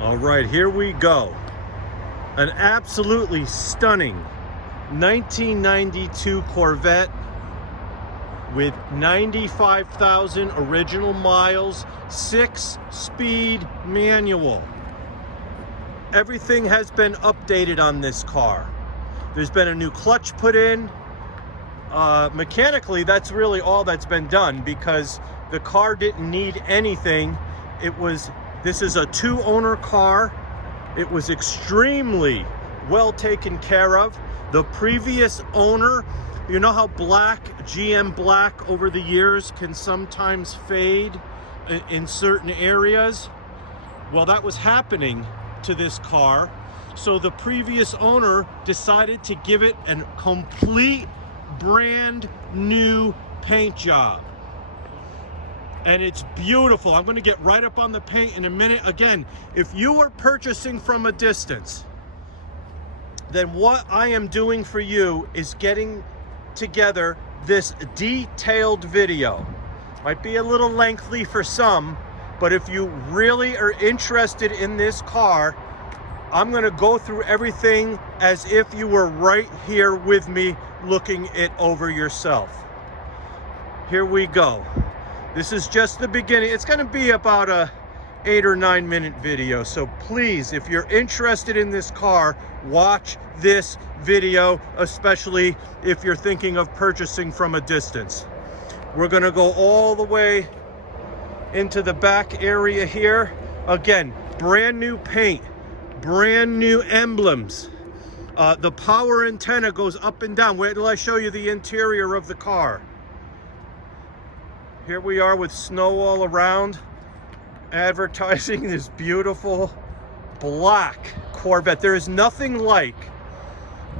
All right, here we go. An absolutely stunning 1992 Corvette with 95,000 original miles, 6-speed manual. Everything has been updated on this car. There's been a new clutch put in. Mechanically, that's really all that's been done because the car didn't need anything. This is a 2-owner car. It was extremely well taken care of. The previous owner, you know how GM black over the years can sometimes fade in certain areas? Well, that was happening to this car. So the previous owner decided to give it a complete brand new paint job. And it's beautiful. I'm going to get right up on the paint in a minute. Again, if you are purchasing from a distance, then what I am doing for you is getting together this detailed video. Might be a little lengthy for some, but if you really are interested in this car, I'm going to go through everything as if you were right here with me looking it over yourself. Here we go. This is just the beginning. It's going to be about a 8 or 9 minute video. So please, if you're interested in this car, watch this video, especially if you're thinking of purchasing from a distance. We're going to go all the way into the back area here. Again, brand new paint, brand new emblems. The power antenna goes up and down. Wait till I show you the interior of the car. Here we are with snow all around, advertising this beautiful black Corvette. There is nothing like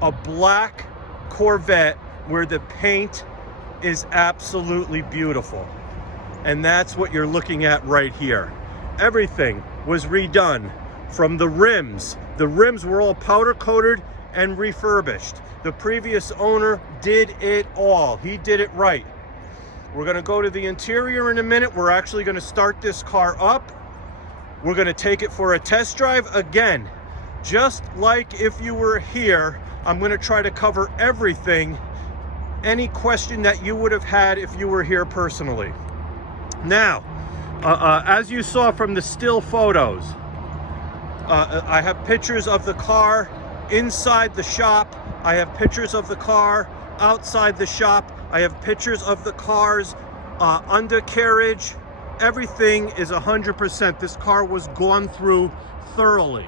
a black Corvette where the paint is absolutely beautiful. And that's what you're looking at right here. Everything was redone from the rims. The rims were all powder coated and refurbished. The previous owner did it all. He did it right. We're going to go to the interior in a minute. We're actually going to start this car up. We're going to take it for a test drive. Again, just like if you were here, I'm going to try to cover everything, any question that you would have had if you were here personally. Now, as you saw from the still photos, I have pictures of the car inside the shop. I have pictures of the car outside the shop. I have pictures of the car's undercarriage. Everything is 100%. This car was gone through thoroughly.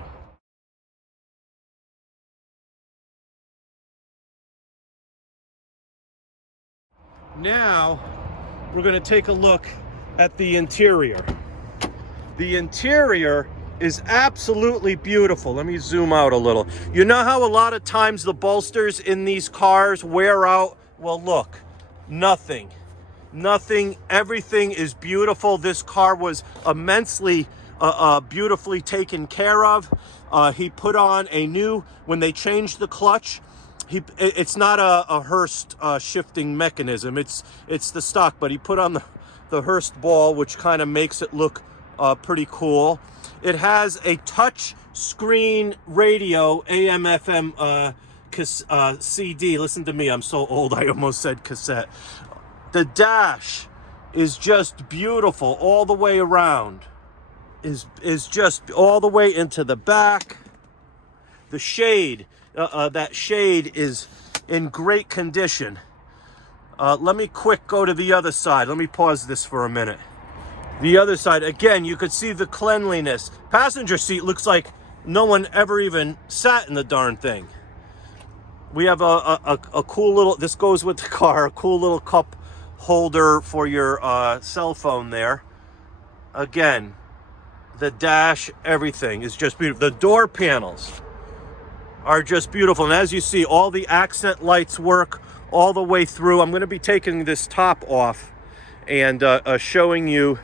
Now, we're going to take a look at the interior. The interior is absolutely beautiful. Let me zoom out a little. You know how a lot of times the bolsters in these cars wear out? Well, look, nothing, everything is beautiful. This car was immensely beautifully taken care of. He put on a new, when they changed the clutch, it's not a Hurst shifting mechanism, it's the stock, but he put on the Hurst ball, which kind of makes it look pretty cool. It has a touch screen radio, AM, FM, CD. Listen to me, I'm so old, I almost said cassette. The dash is just beautiful all the way around. Is just all the way into the back. The shade, that shade is in great condition. Let me quick go to the other side. Let me pause this for a minute. The other side, again, you could see the cleanliness. Passenger seat looks like no one ever even sat in the darn thing. We have a cool little, this goes with the car, a cool little cup holder for your cell phone there. Again, the dash, everything is just beautiful. The door panels are just beautiful. And as you see, all the accent lights work all the way through. I'm going to be taking this top off and showing you.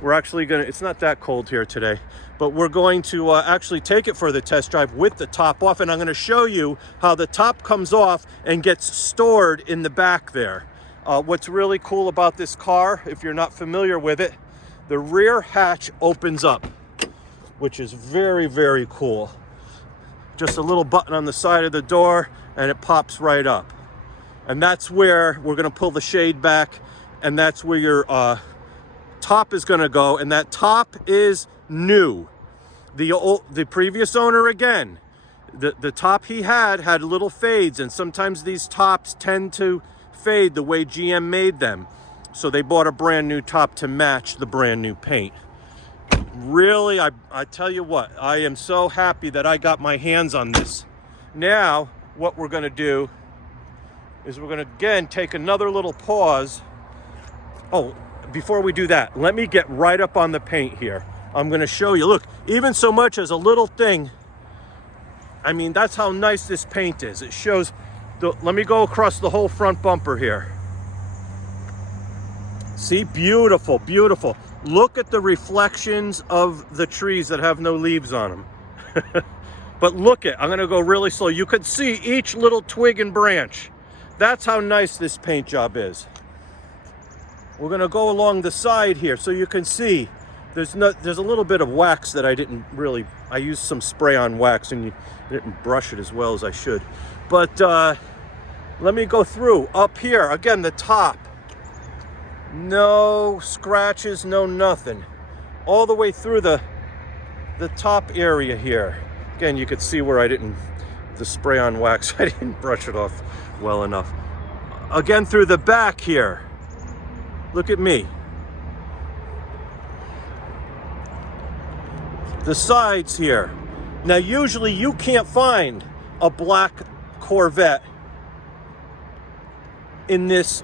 We're actually going to, it's not that cold here today, but we're going to actually take it for the test drive with the top off, and I'm going to show you how the top comes off and gets stored in the back there. What's really cool about this car, if you're not familiar with it, the rear hatch opens up. which is very, very cool. Just a little button on the side of the door and it pops right up. And that's where we're gonna pull the shade back, and that's where your top is gonna go, and that top is new. The previous owner, again, the top he had little fades, and sometimes these tops tend to fade the way GM made them. So they bought a brand new top to match the brand new paint. Really, I tell you what, I am so happy that I got my hands on this. Now, what we're gonna do is we're gonna, again, take another little pause. Oh, before we do that, let me get right up on the paint here. I'm gonna show you, look, even so much as a little thing, I mean, that's how nice this paint is. It shows, let me go across the whole front bumper here. See, beautiful, beautiful. Look at the reflections of the trees that have no leaves on them. But look at, I'm gonna go really slow. You could see each little twig and branch. That's how nice this paint job is. We're gonna go along the side here so you can see there's a little bit of wax that I used some spray on wax and you didn't brush it as well as I should. But let me go through up here. Again, the top. No scratches, no nothing. All the way through the top area here. Again, you could see where the spray on wax, I didn't brush it off well enough. Again, through the back here. Look at me. The sides here. Now, usually you can't find a black Corvette in this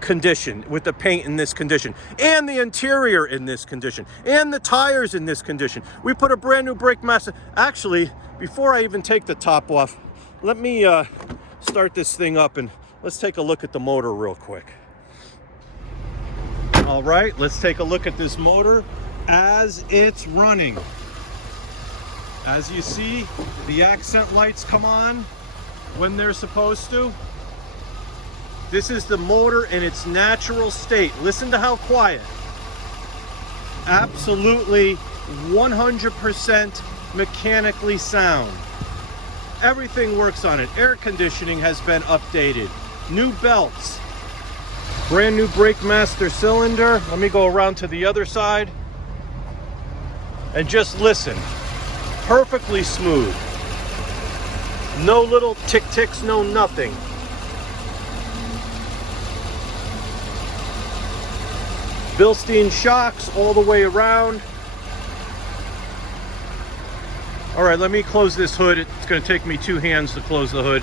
condition, with the paint in this condition, and the interior in this condition, and the tires in this condition. We put a brand new brake master. Actually, before I even take the top off, let me start this thing up and let's take a look at the motor real quick. All right, let's take a look at this motor as it's running. As you see, the accent lights come on when they're supposed to. This is the motor in its natural state. Listen to how quiet. Absolutely 100% mechanically sound. Everything works on it. Air conditioning has been updated. New belts. Brand new brake master cylinder. Let me go around to the other side. And just listen. Perfectly smooth. No little tick-ticks, no nothing. Bilstein shocks all the way around. All right, let me close this hood. It's going to take me 2 hands to close the hood,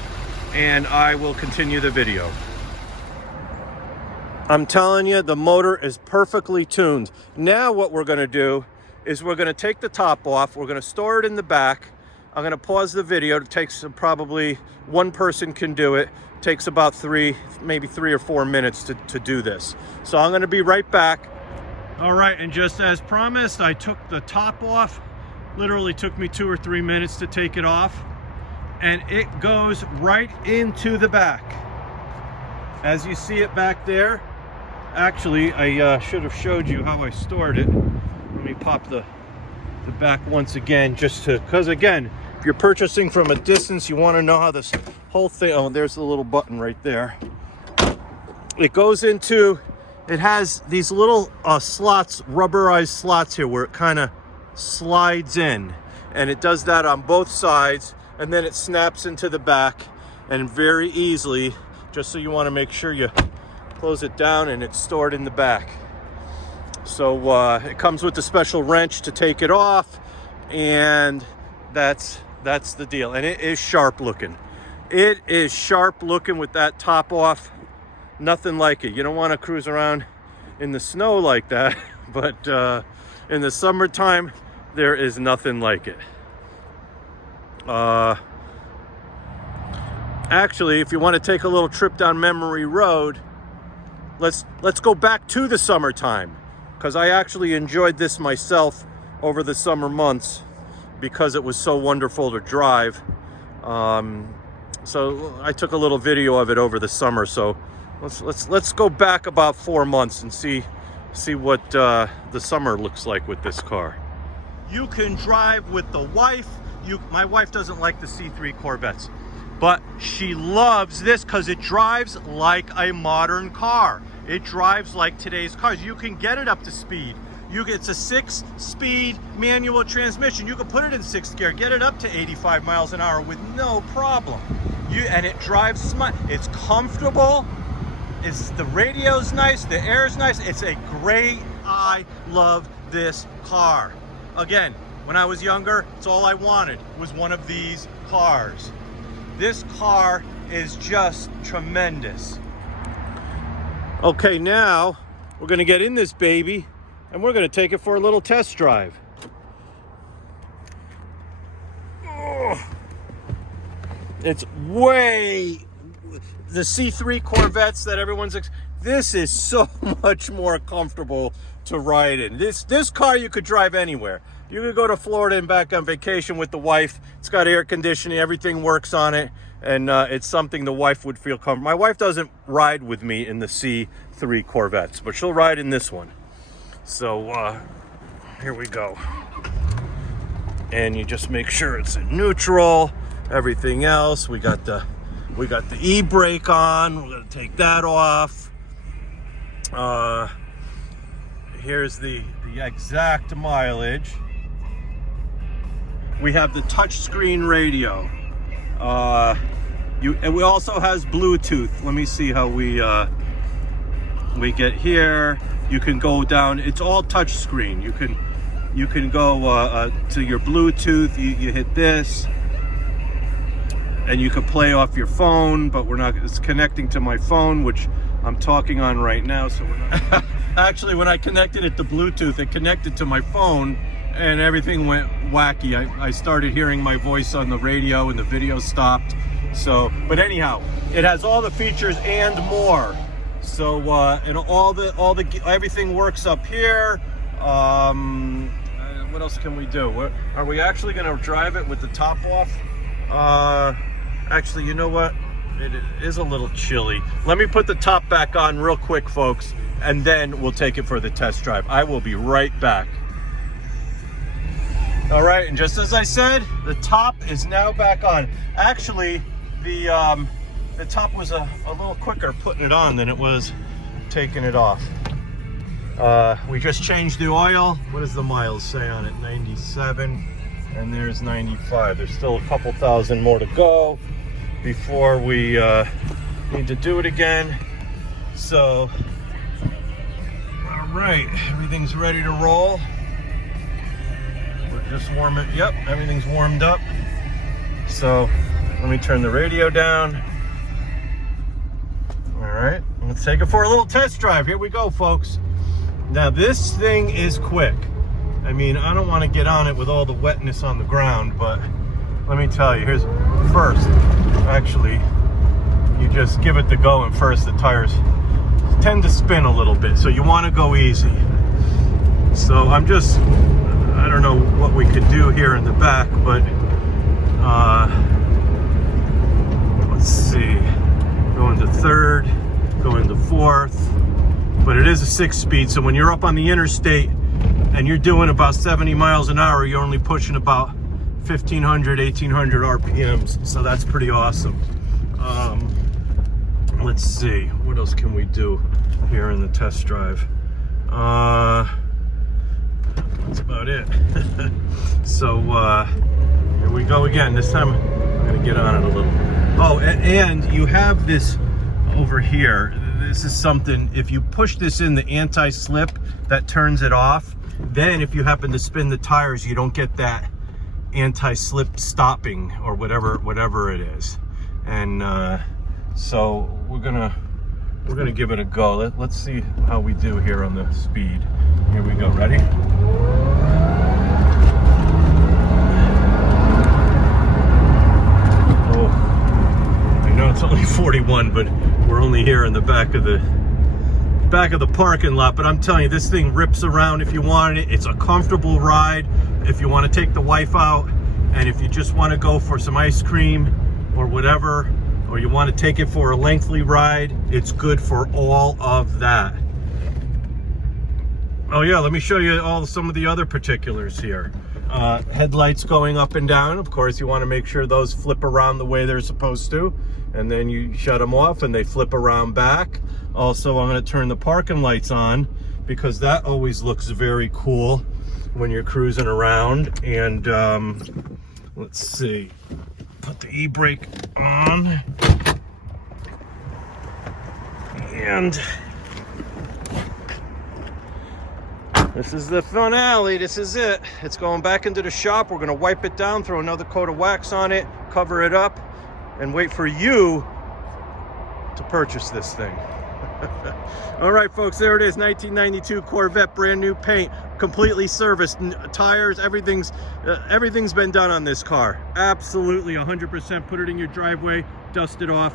and I will continue the video. I'm telling you, the motor is perfectly tuned. Now what we're going to do is we're going to take the top off. We're going to store it in the back. I'm going to pause the video. It takes probably one person can do it. Takes about maybe 3 or 4 minutes to do this. So I'm going to be right back. All right, and just as promised, I took the top off. Literally took me 2 or 3 minutes to take it off, and it goes right into the back. As you see it back there. Actually, I should have showed you how I stored it. Let me pop the back once again, because again, if you're purchasing from a distance, you want to know how this whole thing, oh, there's the little button right there. It goes into, it has these little slots, rubberized slots here where it kind of slides in, and it does that on both sides, and then it snaps into the back, and very easily, just so you want to make sure you close it down, and it's stored in the back. So it comes with a special wrench to take it off, and that's the deal. And it is sharp looking. It is sharp looking with that top off. Nothing like it. You don't want to cruise around in the snow like that, but in the summertime, there is nothing like it. Actually, if you want to take a little trip down memory road, let's go back to the summertime, because I actually enjoyed this myself over the summer months because it was so wonderful to drive. So I took a little video of it over the summer. So let's go back about 4 months and see what the summer looks like with this car. You can drive with the wife. My wife doesn't like the C3 Corvettes, but she loves this because it drives like a modern car. It drives like today's cars. You can get it up to speed. It's a 6-speed manual transmission. You can put it in 6th gear, get it up to 85 miles an hour with no problem. And it drives smart. It's comfortable. The radio's nice. The air's nice. It's a great. I love this car. Again, when I was younger, it's all I wanted was one of these cars. This car is just tremendous. Okay, now we're gonna get in this baby and we're gonna take it for a little test drive. Oh, it's way, the C3 Corvettes that everyone's, this is so much more comfortable to ride in. This car you could drive anywhere. You could go to Florida and back on vacation with the wife. It's got air conditioning, everything works on it, and it's something the wife would feel comfortable. My wife doesn't ride with me in the C3 Corvettes, but she'll ride in this one. So here we go. And you just make sure it's in neutral. Everything else, we got the e-brake on. We're gonna take that off. Here's the exact mileage. We have the touchscreen radio. And we also has Bluetooth. Let me see how we get here. You can go down. It's all touchscreen. You can go to your Bluetooth. You hit this, and you can play off your phone. But we're not. It's connecting to my phone, which I'm talking on right now. So we're not. Actually, when I connected it to Bluetooth, it connected to my phone, and everything went wacky. I started hearing my voice on the radio, and the video stopped. So, but anyhow, it has all the features and more. So, and everything works up here. What else can we do? Are we actually going to drive it with the top off? Actually, you know what? It is a little chilly. Let me put the top back on real quick, folks, and then we'll take it for the test drive. I will be right back. All right, and just as I said, the top is now back on. Actually, the top was a little quicker putting it on than it was taking it off. We just changed the oil. What does the miles say on it? 97, and there's 95. There's still a couple thousand more to go before we need to do it again. So, all right, everything's ready to roll. We're just warming. Yep, everything's warmed up. So let me turn the radio down. All right, let's take it for a little test drive. Here we go, folks. Now this thing is quick. I mean, I don't want to get on it with all the wetness on the ground, but let me tell you, here's first. Actually, you just give it the go, and first the tires tend to spin a little bit, so you want to go easy. So I don't know what we could do here in the back, but let's see, go into third, go into fourth, but it is a 6-speed, so when you're up on the interstate and you're doing about 70 miles an hour, you're only pushing about 1,500, 1,800 RPMs, so that's pretty awesome. Let's see, what else can we do here in the test drive? That's about it. So here we go again. This time I'm gonna get on it a little. Oh, and you have this over here. This is something, if you push this in, the anti-slip that turns it off, then if you happen to spin the tires, you don't get that anti-slip stopping or whatever it is. And so we're gonna give it a go. Let's see how we do here on the speed. Here we go. Ready? Oh, I know it's only 41, but we're only here in the back of the parking lot. But I'm telling you, this thing rips around if you want it. It's a comfortable ride if you want to take the wife out, and if you just want to go for some ice cream or whatever, or you want to take it for a lengthy ride, it's good for all of that. Oh yeah, let me show you some of the other particulars here. Headlights going up and down. Of course, you want to make sure those flip around the way they're supposed to, and then you shut them off and they flip around back. Also, I'm going to turn the parking lights on because that always looks very cool when you're cruising around. And let's see, put the e-brake on, and this is the finale. This is it. It's going back into the shop. We're going to wipe it down, throw another coat of wax on it, cover it up, and wait for you to purchase this thing. All right, folks, there it is. 1992 Corvette, brand new paint, completely serviced, tires, everything's been done on this car. Absolutely 100%. Put it in your driveway, dust it off,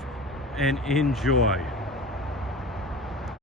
and enjoy.